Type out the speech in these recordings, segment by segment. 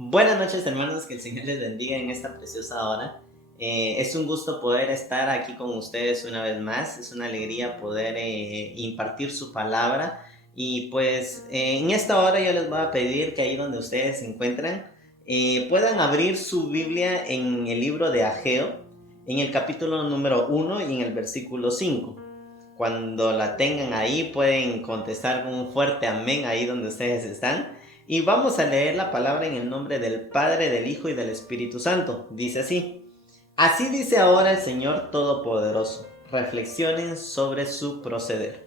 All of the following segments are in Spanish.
Buenas noches, hermanos, que el Señor les bendiga en esta preciosa hora. Es un gusto poder estar aquí con ustedes una vez más. Es una alegría poder impartir su palabra. Y pues en esta hora yo les voy a pedir que ahí donde ustedes se encuentran puedan abrir su Biblia en el libro de Ageo, en el capítulo número 1 y en el versículo 5. Cuando la tengan ahí pueden contestar con un fuerte amén ahí donde ustedes están. Y vamos a leer la palabra en el nombre del Padre, del Hijo y del Espíritu Santo. Dice así: Así dice ahora el Señor Todopoderoso. Reflexionen sobre su proceder.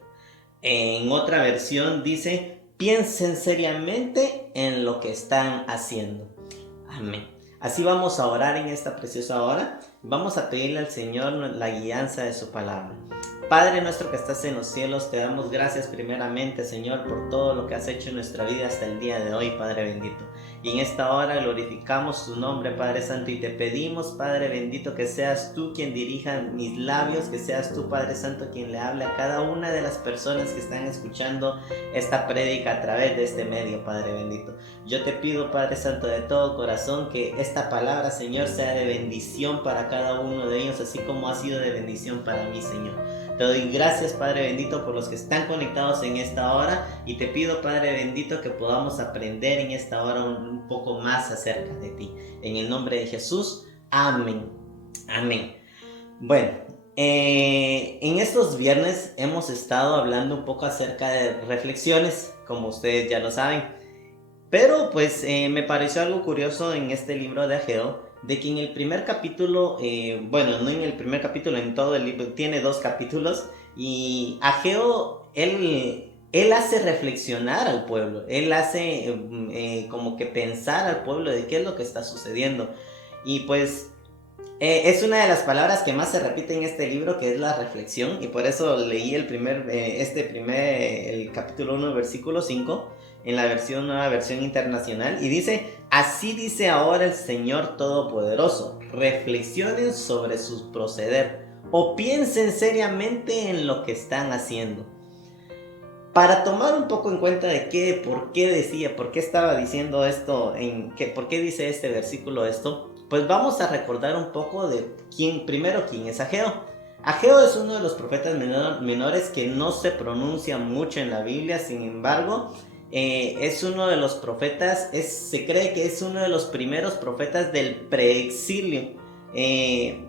En otra versión dice: piensen seriamente en lo que están haciendo. Amén. Así vamos a orar en esta preciosa hora. Vamos a pedirle al Señor la guianza de su palabra. Padre nuestro que estás en los cielos, te damos gracias primeramente, Señor, por todo lo que has hecho en nuestra vida hasta el día de hoy, Padre bendito. Y en esta hora glorificamos tu nombre, Padre Santo, y te pedimos, Padre bendito, que seas tú quien dirija mis labios, que seas tú, Padre Santo, quien le hable a cada una de las personas que están escuchando esta prédica a través de este medio, Padre bendito. Yo te pido, Padre Santo, de todo corazón, que esta palabra, Señor, sea de bendición para cada uno de ellos, así como ha sido de bendición para mí, Señor. Te doy gracias, Padre bendito, por los que están conectados en esta hora, y te pido, Padre bendito, que podamos aprender en esta hora un poco más acerca de ti. En el nombre de Jesús, amén. Amén. Bueno, en estos viernes hemos estado hablando un poco acerca de reflexiones, como ustedes ya lo saben. Pero pues me pareció algo curioso en este libro de Ageo, de que en el primer capítulo, bueno, no en el primer capítulo, en todo el libro, tiene 2 capítulos, y Ageo, él hace reflexionar al pueblo, él hace como que pensar al pueblo de qué es lo que está sucediendo. Y pues es una de las palabras que más se repite en este libro, que es la reflexión, y por eso leí el capítulo 1, versículo 5, en la nueva versión internacional, y dice: así dice ahora el Señor Todopoderoso, reflexionen sobre su proceder, o piensen seriamente en lo que están haciendo. Para tomar un poco en cuenta de por qué estaba diciendo esto, por qué dice este versículo esto, pues vamos a recordar un poco de quién es Ageo. Ageo es uno de los profetas menores que no se pronuncia mucho en la Biblia. Sin embargo, es uno de los profetas, se cree que es uno de los primeros profetas del preexilio.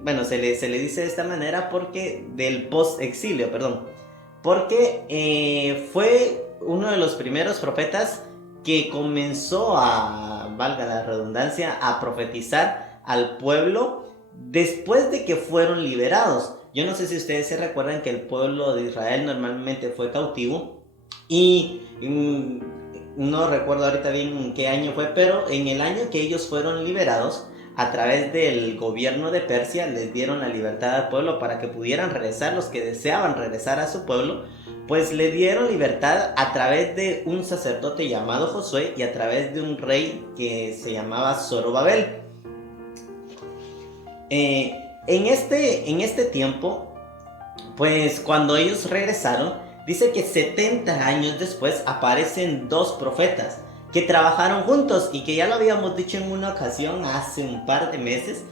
Bueno, se le dice de esta manera porque del post-exilio, perdón. Porque fue uno de los primeros profetas que comenzó valga la redundancia, a profetizar al pueblo después de que fueron liberados. Yo no sé si ustedes se recuerdan que el pueblo de Israel normalmente fue cautivo y no recuerdo ahorita bien en qué año fue, pero en el año que ellos fueron liberados, a través del gobierno de Persia, les dieron la libertad al pueblo para que pudieran regresar. Los que deseaban regresar a su pueblo, pues le dieron libertad a través de un sacerdote llamado Josué y a través de un rey que se llamaba Zorobabel. En este tiempo, pues cuando ellos regresaron, dice que 70 años después aparecen 2 profetas que trabajaron juntos, y que ya lo habíamos dicho en una ocasión hace un par de meses,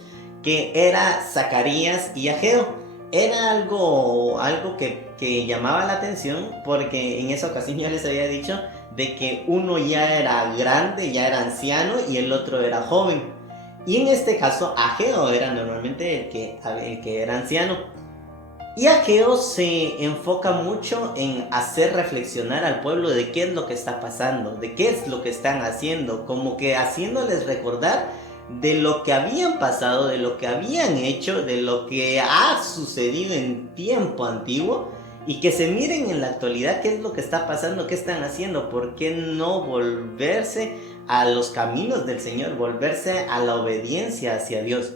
que era Zacarías y Ageo. Era algo que llamaba la atención, porque en esa ocasión ya les había dicho de que uno ya era grande, ya era anciano, y el otro era joven. Y en este caso Ageo era normalmente el que era anciano. Y Ageo se enfoca mucho en hacer reflexionar al pueblo de qué es lo que está pasando, de qué es lo que están haciendo, como que haciéndoles recordar de lo que habían pasado, de lo que habían hecho, de lo que ha sucedido en tiempo antiguo, y que se miren en la actualidad qué es lo que está pasando, qué están haciendo, por qué no volverse a los caminos del Señor, volverse a la obediencia hacia Dios.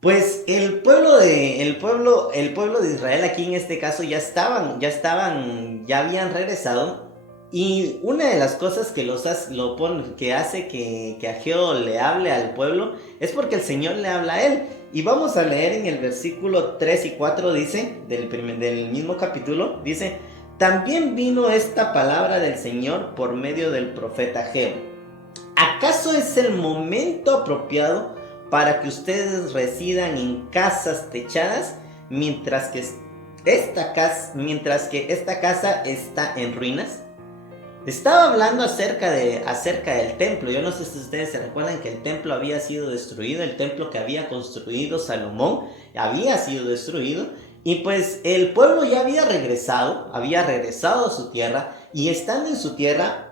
Pues el pueblo de Israel aquí en este caso ya habían regresado, y una de las cosas que hace que Ageo le hable al pueblo es porque el Señor le habla a él. Y vamos a leer en el versículo 3 y 4, dice, del mismo capítulo, dice: también vino esta palabra del Señor por medio del profeta Ageo. ¿acaso es el momento apropiado para que ustedes residan en casas techadas mientras que esta casa está en ruinas? Estaba hablando acerca del templo. Yo no sé si ustedes se recuerdan que el templo había sido destruido, el templo que había construido Salomón había sido destruido, y pues el pueblo ya había regresado a su tierra, y estando en su tierra,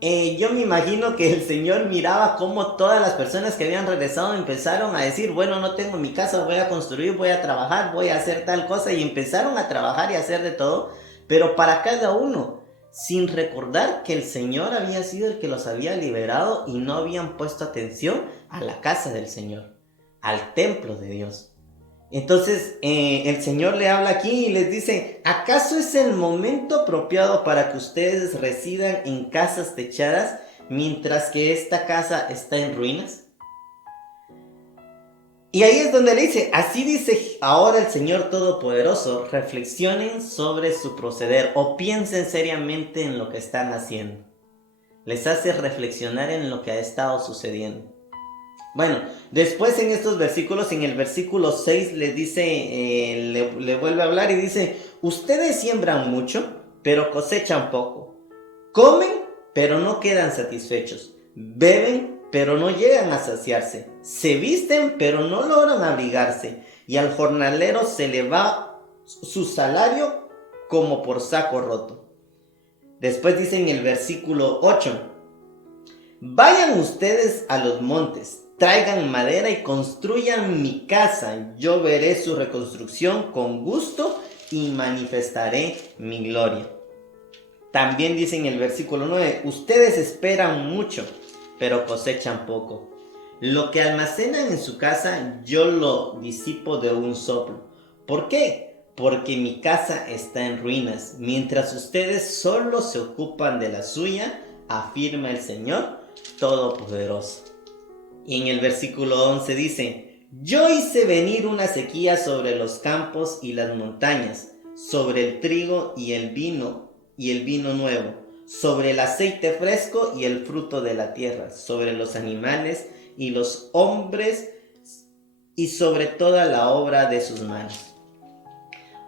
yo me imagino que el Señor miraba cómo todas las personas que habían regresado empezaron a decir, bueno, no tengo mi casa, voy a construir, voy a trabajar, voy a hacer tal cosa, y empezaron a trabajar y a hacer de todo, pero para cada uno, sin recordar que el Señor había sido el que los había liberado y no habían puesto atención a la casa del Señor, al templo de Dios. Entonces el Señor le habla aquí y les dice, ¿acaso es el momento apropiado para que ustedes residan en casas techadas mientras que esta casa está en ruinas? Y ahí es donde le dice, así dice ahora el Señor Todopoderoso, reflexionen sobre su proceder o piensen seriamente en lo que están haciendo. Les hace reflexionar en lo que ha estado sucediendo. Bueno, después en estos versículos, en el versículo 6 le dice, le vuelve a hablar y dice, ustedes siembran mucho, pero cosechan poco. Comen, pero no quedan satisfechos. Beben, pero no llegan a saciarse. Se visten, pero no logran abrigarse. Y al jornalero se le va su salario como por saco roto. Después dice en el versículo 8, vayan ustedes a los montes, traigan madera y construyan mi casa. Yo veré su reconstrucción con gusto y manifestaré mi gloria. También dice en el versículo 9, ustedes esperan mucho, pero cosechan poco. Lo que almacenan en su casa, yo lo disipo de un soplo. ¿Por qué? Porque mi casa está en ruinas, mientras ustedes solo se ocupan de la suya, afirma el Señor Todopoderoso. Y en el versículo 11 dice, yo hice venir una sequía sobre los campos y las montañas, sobre el trigo y el vino nuevo, sobre el aceite fresco y el fruto de la tierra, sobre los animales y los hombres y sobre toda la obra de sus manos.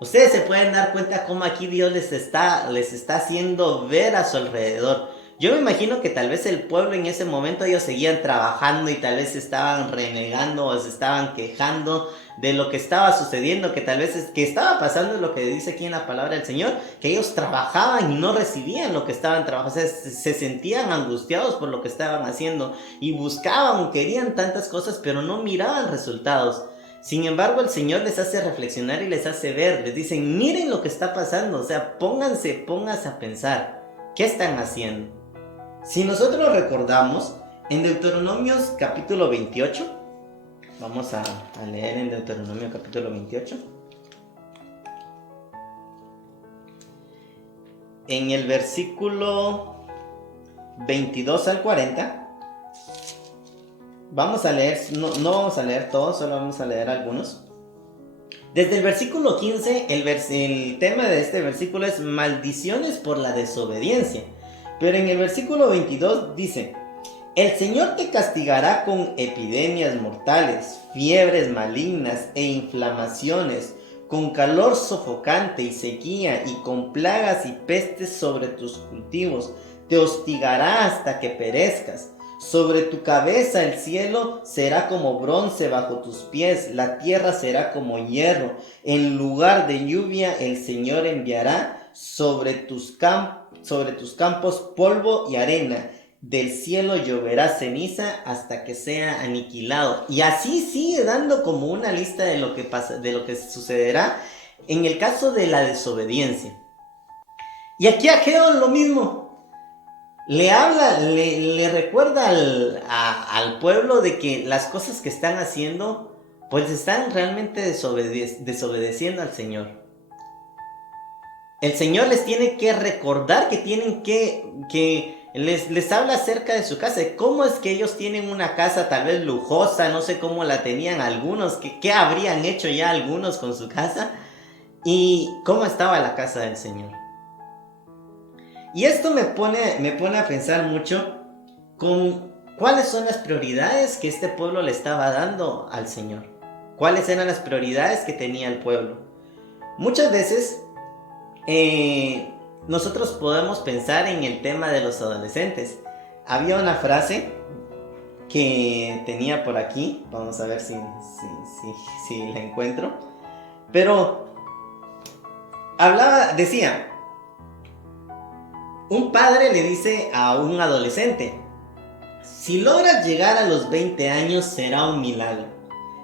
Ustedes se pueden dar cuenta cómo aquí Dios les está haciendo ver a su alrededor. Yo me imagino que tal vez el pueblo en ese momento ellos seguían trabajando y tal vez estaban renegando o se estaban quejando de lo que estaba sucediendo, que tal vez que estaba pasando lo que dice aquí en la palabra del Señor, que ellos trabajaban y no recibían lo que estaban trabajando, o sea, se sentían angustiados por lo que estaban haciendo y buscaban, querían tantas cosas, pero no miraban resultados. Sin embargo, el Señor les hace reflexionar y les hace ver, les dicen, miren lo que está pasando, o sea, pónganse a pensar, ¿qué están haciendo? Si nosotros recordamos, en Deuteronomios capítulo 28, vamos a leer en Deuteronomio capítulo 28, en el versículo 22 al 40, vamos a leer, no vamos a leer todos, solo vamos a leer algunos. Desde el versículo 15, el tema de este versículo es maldiciones por la desobediencia. Pero en el versículo 22 dice, el Señor te castigará con epidemias mortales, fiebres malignas e inflamaciones, con calor sofocante y sequía, y con plagas y pestes sobre tus cultivos. Te hostigará hasta que perezcas. Sobre tu cabeza el cielo será como bronce bajo tus pies, la tierra será como hierro. En lugar de lluvia el Señor enviará sobre tus campos polvo y arena. Del cielo lloverá ceniza hasta que sea aniquilado. Y así sigue dando como una lista de lo que pasa, de lo que sucederá en el caso de la desobediencia. Y aquí Ageo lo mismo. Le habla, le recuerda al pueblo de que las cosas que están haciendo, pues están realmente desobedeciendo al Señor. El Señor les tiene que recordar que tienen que les habla acerca de su casa, de cómo es que ellos tienen una casa tal vez lujosa, no sé cómo la tenían algunos, qué habrían hecho ya algunos con su casa, y cómo estaba la casa del Señor. Y esto me pone a pensar mucho con cuáles son las prioridades que este pueblo le estaba dando al Señor. ¿Cuáles eran las prioridades que tenía el pueblo? Muchas veces nosotros podemos pensar en el tema de los adolescentes. Había una frase que tenía por aquí, vamos a ver si la encuentro, pero decía, un padre le dice a un adolescente: si logras llegar a los 20 años será un milagro.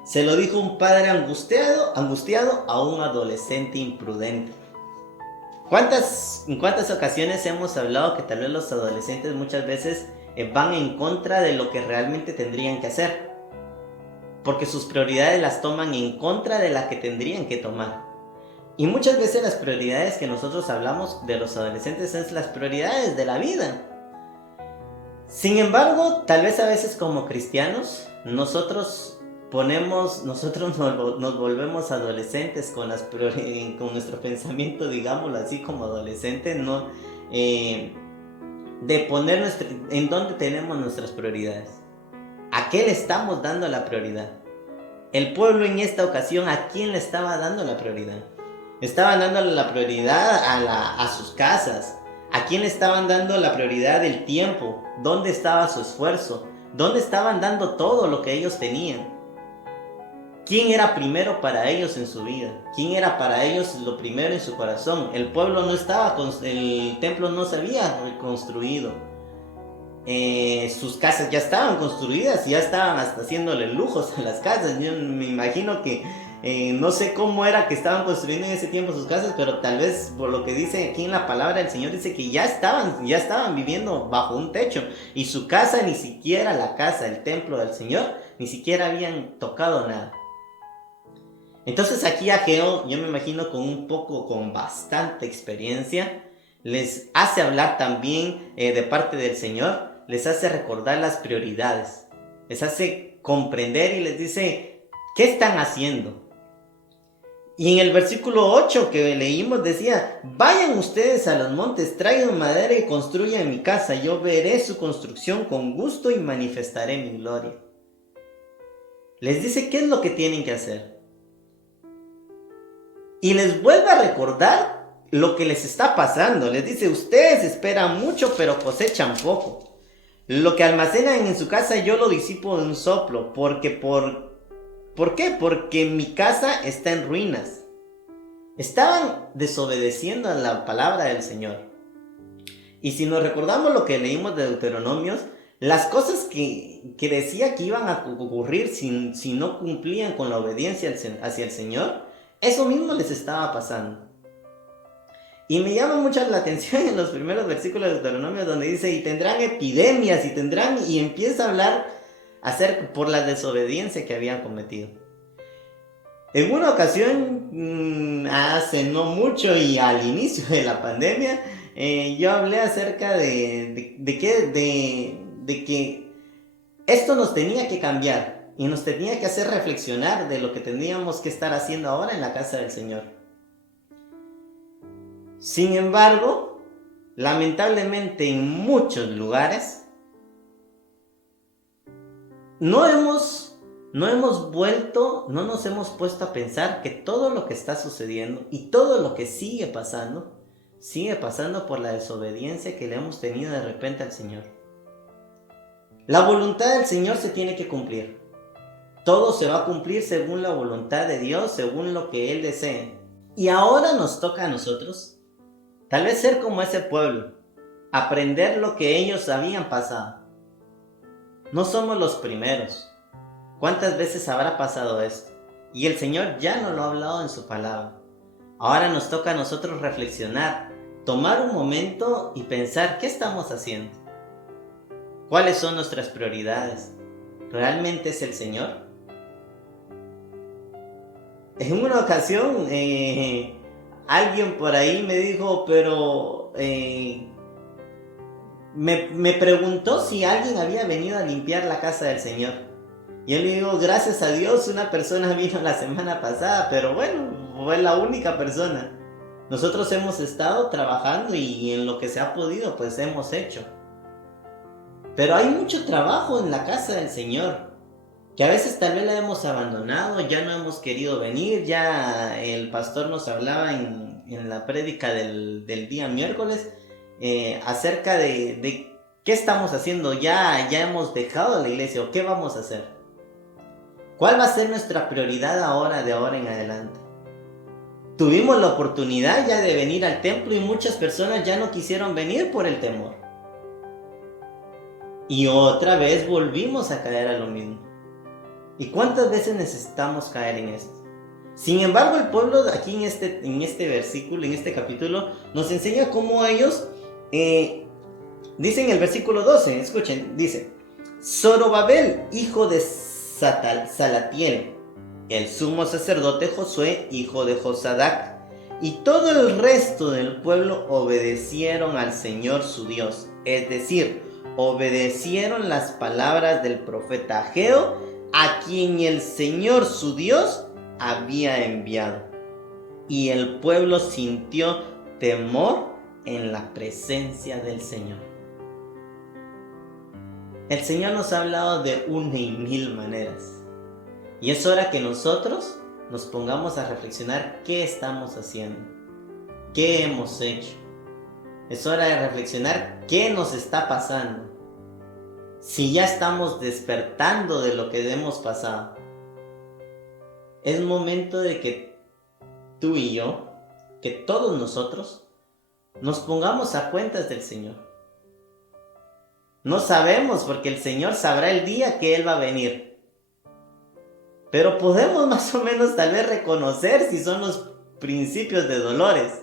Se lo dijo un padre angustiado a un adolescente imprudente. En cuántas ocasiones hemos hablado que tal vez los adolescentes muchas veces van en contra de lo que realmente tendrían que hacer? Porque sus prioridades las toman en contra de las que tendrían que tomar. Y muchas veces las prioridades que nosotros hablamos de los adolescentes son las prioridades de la vida. Sin embargo, tal vez a veces como cristianos, nosotros nos volvemos adolescentes con nuestro pensamiento, digámoslo así, como adolescentes, ¿no? De poner en dónde tenemos nuestras prioridades. ¿A qué le estamos dando la prioridad? El pueblo en esta ocasión, ¿a quién le estaba dando la prioridad? Estaban dándole la prioridad a sus casas. ¿A quién le estaban dando la prioridad del tiempo? ¿Dónde estaba su esfuerzo? ¿Dónde estaban dando todo lo que ellos tenían? ¿Quién era primero para ellos en su vida? ¿Quién era para ellos lo primero en su corazón? El templo no se había reconstruido. Sus casas ya estaban construidas, ya estaban hasta haciéndole lujos a las casas. Yo me imagino que no sé cómo era que estaban construyendo en ese tiempo sus casas, pero tal vez por lo que dice aquí en la palabra del Señor, dice que ya estaban viviendo bajo un techo, y su casa, ni siquiera la casa, el templo del Señor, ni siquiera habían tocado nada. Entonces aquí Ageo, yo me imagino con bastante experiencia, les hace hablar también de parte del Señor, les hace recordar las prioridades, les hace comprender y les dice, ¿qué están haciendo? Y en el versículo 8 que leímos decía, vayan ustedes a los montes, traigan madera y construyan mi casa, yo veré su construcción con gusto y manifestaré mi gloria. Les dice qué es lo que tienen que hacer. Y les vuelve a recordar lo que les está pasando. Les dice, ustedes esperan mucho pero cosechan poco. Lo que almacenan en su casa yo lo disipo de un soplo. ¿Por qué? Porque mi casa está en ruinas. Estaban desobedeciendo a la palabra del Señor. Y si nos recordamos lo que leímos de Deuteronomios, las cosas que decía que iban a ocurrir si no cumplían con la obediencia hacia el Señor, eso mismo les estaba pasando. Y me llama mucho la atención en los primeros versículos de Deuteronomio donde dice, y tendrán epidemias, y empieza a hablar por la desobediencia que habían cometido. En una ocasión, hace no mucho y al inicio de la pandemia, yo hablé acerca de que esto nos tenía que cambiar. Y nos tenía que hacer reflexionar de lo que tendríamos que estar haciendo ahora en la casa del Señor. Sin embargo, lamentablemente en muchos lugares no nos hemos puesto a pensar que todo lo que está sucediendo y todo lo que sigue pasando por la desobediencia que le hemos tenido de repente al Señor. La voluntad del Señor se tiene que cumplir. Todo se va a cumplir según la voluntad de Dios, según lo que Él desee. Y ahora nos toca a nosotros, tal vez ser como ese pueblo, aprender lo que ellos habían pasado. No somos los primeros. ¿Cuántas veces habrá pasado esto? Y el Señor ya nos lo ha hablado en su palabra. Ahora nos toca a nosotros reflexionar, tomar un momento y pensar, ¿qué estamos haciendo? ¿Cuáles son nuestras prioridades? ¿Realmente es el Señor? En una ocasión, alguien por ahí me dijo, pero me preguntó si alguien había venido a limpiar la casa del Señor. Y yo le digo, gracias a Dios, una persona vino la semana pasada, pero bueno, fue la única persona. Nosotros hemos estado trabajando y en lo que se ha podido, pues hemos hecho. Pero hay mucho trabajo en la casa del Señor, que a veces tal vez la hemos abandonado, ya no hemos querido venir. Ya el pastor nos hablaba en la prédica del día miércoles acerca de qué estamos haciendo. Ya hemos dejado la iglesia, o qué vamos a hacer. ¿Cuál va a ser nuestra prioridad ahora, de ahora en adelante? Tuvimos la oportunidad ya de venir al templo y muchas personas ya no quisieron venir por el temor. Y otra vez volvimos a caer a lo mismo. ¿Y cuántas veces necesitamos caer en esto? Sin embargo, el pueblo aquí en este versículo, en este capítulo, nos enseña cómo ellos, dice en el versículo 12, escuchen, dice: Zorobabel, hijo de Salatiel, el sumo sacerdote Josué, hijo de Josadac, y todo el resto del pueblo obedecieron al Señor su Dios, es decir, obedecieron las palabras del profeta Ageo, a quien el Señor su Dios había enviado. Y el pueblo sintió temor en la presencia del Señor. El Señor nos ha hablado de una y mil maneras. Y es hora que nosotros nos pongamos a reflexionar qué estamos haciendo, qué hemos hecho. Es hora de reflexionar qué nos está pasando. Si ya estamos despertando de lo que hemos pasado. Es momento de que tú y yo, que todos nosotros, nos pongamos a cuentas del Señor. No sabemos, porque el Señor sabrá el día que Él va a venir. Pero podemos más o menos tal vez reconocer si son los principios de dolores.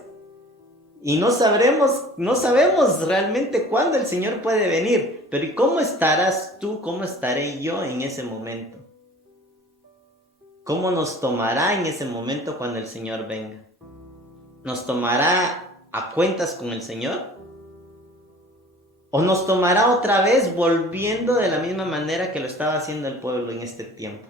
Y no sabemos realmente cuándo el Señor puede venir. Pero ¿y cómo estarás tú? ¿Cómo estaré yo en ese momento? ¿Cómo nos tomará en ese momento cuando el Señor venga? ¿Nos tomará a cuentas con el Señor? ¿O nos tomará otra vez volviendo de la misma manera que lo estaba haciendo el pueblo en este tiempo?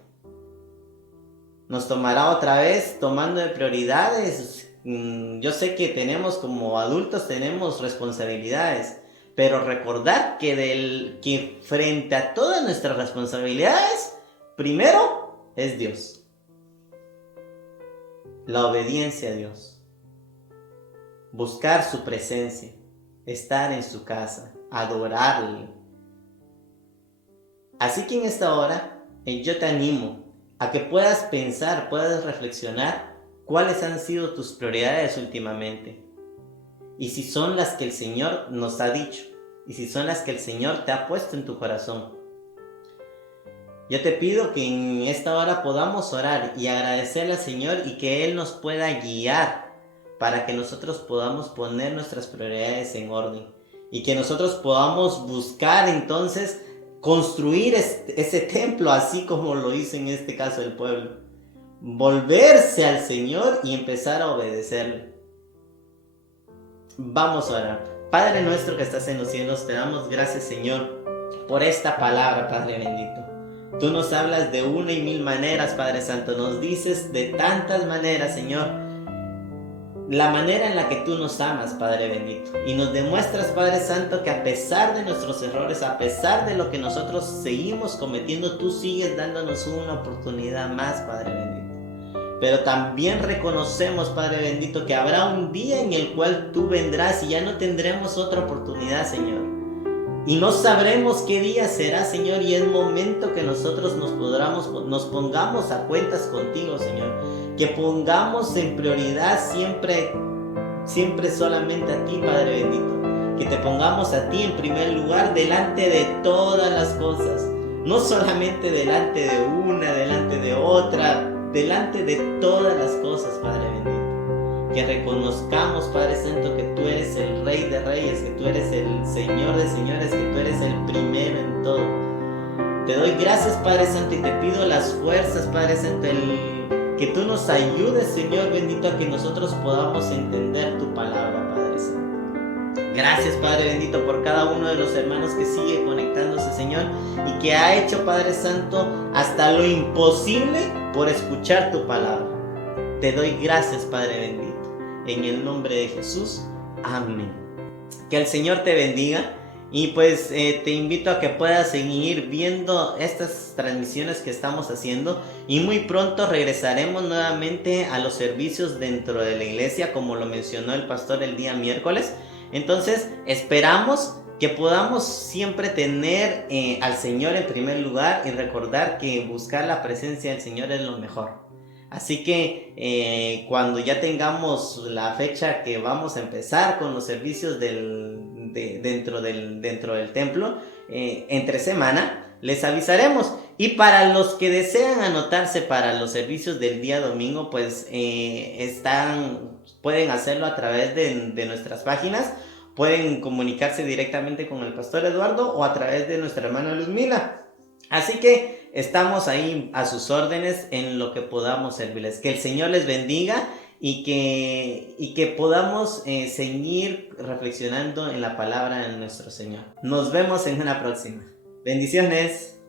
¿Nos tomará otra vez tomando de prioridades? Yo sé que como adultos tenemos responsabilidades, pero recordar que frente a todas nuestras responsabilidades, primero es Dios. La obediencia a Dios. Buscar su presencia. Estar en su casa. Adorarle. Así que en esta hora yo te animo a que puedas pensar, puedas reflexionar cuáles han sido tus prioridades últimamente. Y si son las que el Señor nos ha dicho. Y si son las que el Señor te ha puesto en tu corazón. Yo te pido que en esta hora podamos orar y agradecerle al Señor y que Él nos pueda guiar para que nosotros podamos poner nuestras prioridades en orden y que nosotros podamos buscar entonces construir ese templo así como lo hizo en este caso el pueblo. Volverse al Señor y empezar a obedecerle. Vamos a orar. Padre nuestro que estás en los cielos, te damos gracias, Señor, por esta palabra, Padre bendito. Tú nos hablas de una y mil maneras, Padre Santo. Nos dices de tantas maneras, Señor, la manera en la que tú nos amas, Padre bendito. Y nos demuestras, Padre Santo, que a pesar de nuestros errores, a pesar de lo que nosotros seguimos cometiendo, tú sigues dándonos una oportunidad más, Padre bendito. Pero también reconocemos, Padre bendito, que habrá un día en el cual tú vendrás y ya no tendremos otra oportunidad, Señor. Y no sabremos qué día será, Señor, y es momento que nosotros nos pongamos a cuentas contigo, Señor. Que pongamos en prioridad siempre solamente a ti, Padre bendito. Que te pongamos a ti en primer lugar delante de todas las cosas. No solamente delante de una, delante de otra, delante de todas las cosas, Padre bendito. Que reconozcamos, Padre Santo, que tú eres el Rey de Reyes, que tú eres el Señor de Señores, que tú eres el primero en todo. Te doy gracias, Padre Santo, y te pido las fuerzas, Padre Santo, que tú nos ayudes, Señor bendito, a que nosotros podamos entender tu palabra, Padre Santo. Gracias, Padre bendito, por cada uno de los hermanos que sigue conectándose, Señor, y que ha hecho, Padre Santo, hasta lo imposible por escuchar tu palabra. Te doy gracias, Padre bendito. En el nombre de Jesús. Amén. Que el Señor te bendiga Y pues te invito a que puedas seguir viendo estas transmisiones que estamos haciendo, y muy pronto regresaremos nuevamente a los servicios dentro de la iglesia, como lo mencionó el pastor el día miércoles. Entonces esperamos que podamos siempre tener al Señor en primer lugar, y recordar que buscar la presencia del Señor es lo mejor. Así que cuando ya tengamos la fecha que vamos a empezar con los servicios dentro del templo, entre semana, les avisaremos. Y para los que desean anotarse para los servicios del día domingo, pues pueden hacerlo a través de nuestras páginas. Pueden comunicarse directamente con el pastor Eduardo o a través de nuestra hermana Luzmila. Así que estamos ahí a sus órdenes en lo que podamos servirles. Que el Señor les bendiga, y que podamos seguir reflexionando en la palabra de nuestro Señor. Nos vemos en una próxima. Bendiciones.